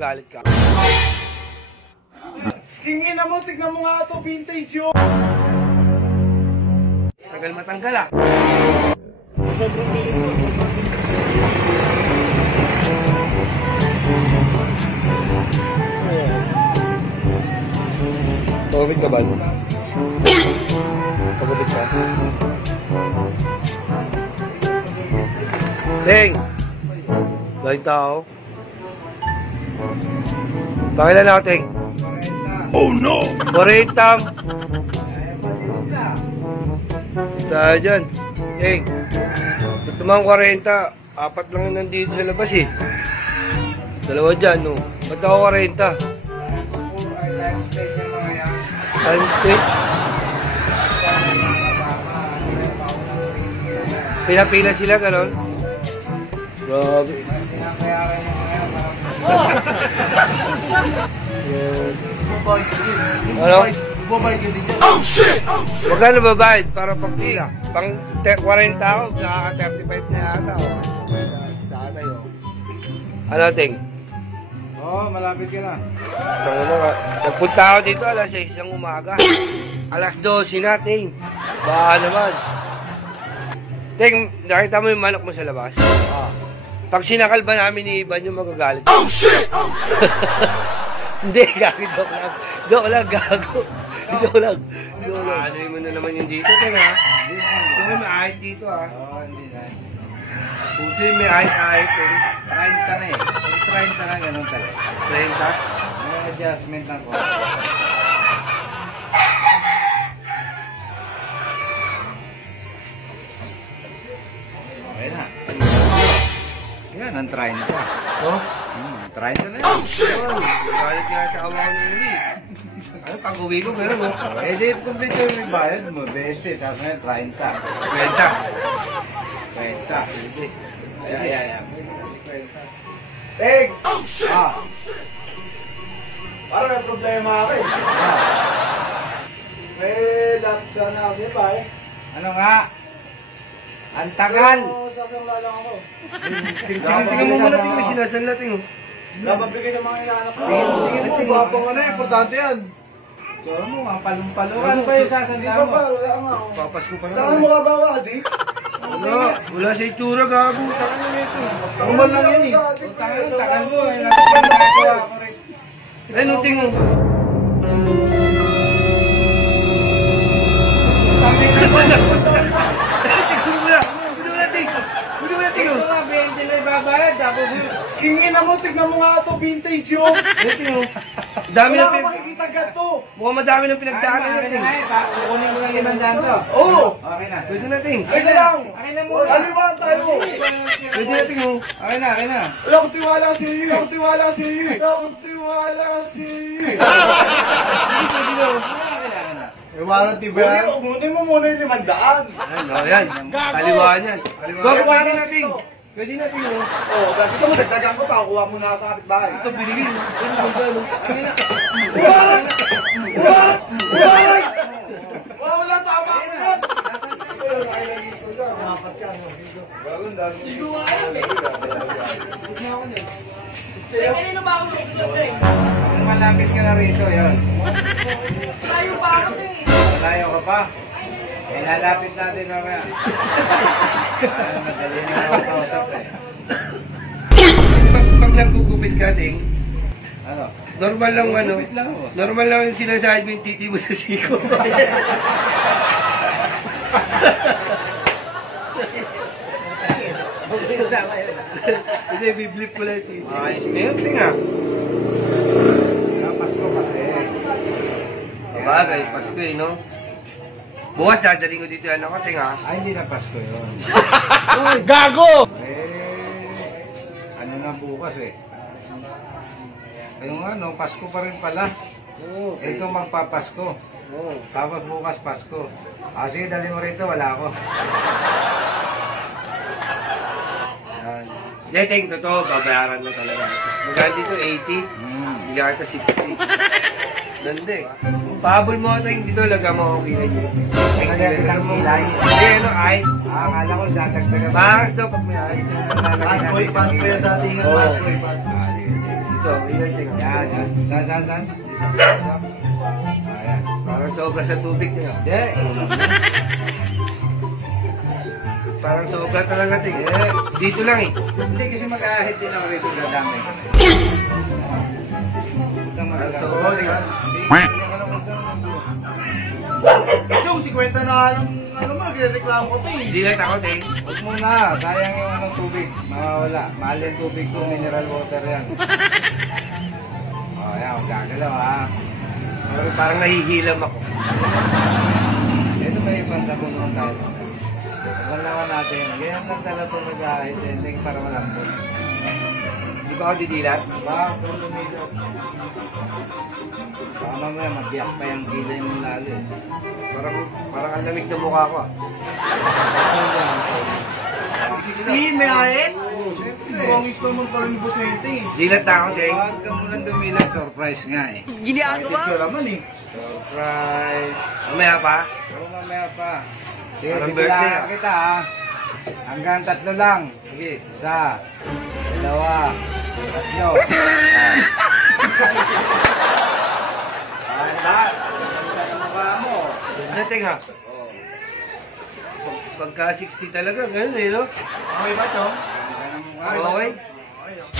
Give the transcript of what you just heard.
Galit ka. Kingin na mo, tignan mo nga ito, vintage yun. Tagal matanggal ah. Pagupit ka ba? Pagupit ka? Deng! Galing tao. Pakilan natin. Oh no! 40. Tayo dyan. Deng! Ito mga 40. Apat lang yung nandito sa labas eh. Dalawa dyan no. Ba't ako 40? Time state. Pila-pila sila gano'n. Grabe. Ano? Oh shit! Magkano babayad para pagpila? Pang 40 ako, nakaka-35 na yata. Ano ting? Oo, malapit ka na. Nagpunta ako dito alas 6 ng umaga. Alas 12 na, ting. Baka naman. Ting, nakita mo yung manok mo sa labas? Pag sinakal ba namin ni Iban yung magagalit? Oh shit! Hindi, gago. Joke lang, gago. Joke lang. Anoy mo na naman yung dito, ting ha? Ito may ahit dito ha? Oo, hindi na. Puso yung may ahit-ahit, ting. 30 na eh. 30 na, ganun talaga. 30? May adjustment lang ko. Okay na. Yan, ang 30. Oh? 30 na yan. Oh shit! Galit nga sa awa ko ng uli. Ano, pag-uwi ko, gano'n mo? Eh, di, complete yung bayad mo. 20, tapos ngayon 30. 20. 20. Ayan. Tek! Oh shit! Parang may problema ako eh. May lapsa na kasi ba eh. Ano nga? Ang tagal! Oo, sasangla lang ako. Tingnan mo muna, tingnan mo, sinasanlating oh. Napabigay sa mga inaanak ko. Tingnan mo, babang ano, importante yan. Kaya mo, mga palumpalukan pa yung sasanda mo. Wala nga. Papasko pa na. Tangan mo ka ba ka, adik? Wala sa itsura, gago. Tangan lang yan eh. Tangan mo, eh. Nakakagawa ko rin. Eh, nuting mo. Kingin na mo, tignan mo nga ito, vintage yun. Dami na wala ka makikita gato. mukhang madami ng pinagdaanan natin. Kukunin mo lang 500 to. Oo. Okay na. Pwede natin. Ay na lang. Akin na muna. Alimaan tayo. Pwede natin oh. Akin na. Wala akong tiwala sa iyo. Wala akong tiwala sa iyo. Wala akong tiwala sa iyo. May warranty ba yan? Kunin mo muna yung 500. Ano, yan. Kaliwaan yan. Pwede natin. Pwede natin oh. Oo, gusto mo dagdagan ko pa. Kuha mo na sa kapitbahay. Ito, binigil. Wala, tama ko yan. Kanino ba ako susunod eh? Kung malapit ka na rito, yun. Tayo pa ako eh. Malayo ka pa. Eh, lalapit natin mamaya. Madali na ako kausap eh. Pag nagugupit ka, Ting, Ano? normal lang ano. Gupit lang ako. Normal lang yung sinasahid mo yung titi mo sa siko. Hindi, biblip ko lang yung titi. Ayos na yun, Ting ah. Pasko kasi. Babagay, Pasko eh, no? Bukas dadaling ko dito yan ako, Ting ah. Ay, hindi na Pasko yun. Gago! Ano na bukas eh. Yung ano, Pasko pa rin pala. Oo, Eh, ikaw magpapasko. Oo. Tapos bukas Pasko. Sige, dali mo rito, wala ako. Yan. Hindi, Ting, totoo, babayaran mo talaga. Magkano dito, 80? Bigyan kita 60. Ganda eh. Kung pahabol mo ito yung dito, laga mo ako kilay dito. Nagkakitang kilay. Hindi, ano, ay. Akala ko dadagdagan. Mahas daw pag may ay. Bad boy yung datingan. Oo. Bad boy, bad boy. Dito, Ito, ilan ting. Yan, yan. Saan? Ayan. Parang sobra sa tubig ting. Hindi. Parang sobra talaga ting. Dito lang eh. Hindi kasi mag-ahit din ako rito dadamay ko. Yung 50 na ano mo, nagre-reklamo ko eh. Hindi na takot eh. Huwag muna, sayang yung anong tubig. Mawawala. Mahal yung tubig ko, mineral water yan. Oh, yan, huwag gagalaw ha. Parang nahihilam ako. Ito may ibang sabon naman tayo. Pagkalawan natin, ganyan lang talaga mag-ahit, hindi para malambot. Di ba ako didilat? Baka kung lumilot. Baka mamaya magbiyak pa yung kilay mo lalo eh. Parang ang lamig na mukha ko ah. 16, may ahit? Buwang gusto mo pa rin busete eh. Dilat na ako ting. Huwag ka munang dumilat, surprise nga eh. Ginagawa? Ito naman eh. Surprise. Mamaya pa? Oo, mamaya pa. Sige, Parang birthday, bibilangan ah. kita ha. Hanggang 3 lang. Sige. 1, 2, 3. Lahat. Ang mukha mo. Ano ting ha? Pagka 60 talaga, ganun eh no? Okay ba to? Okay. Okay.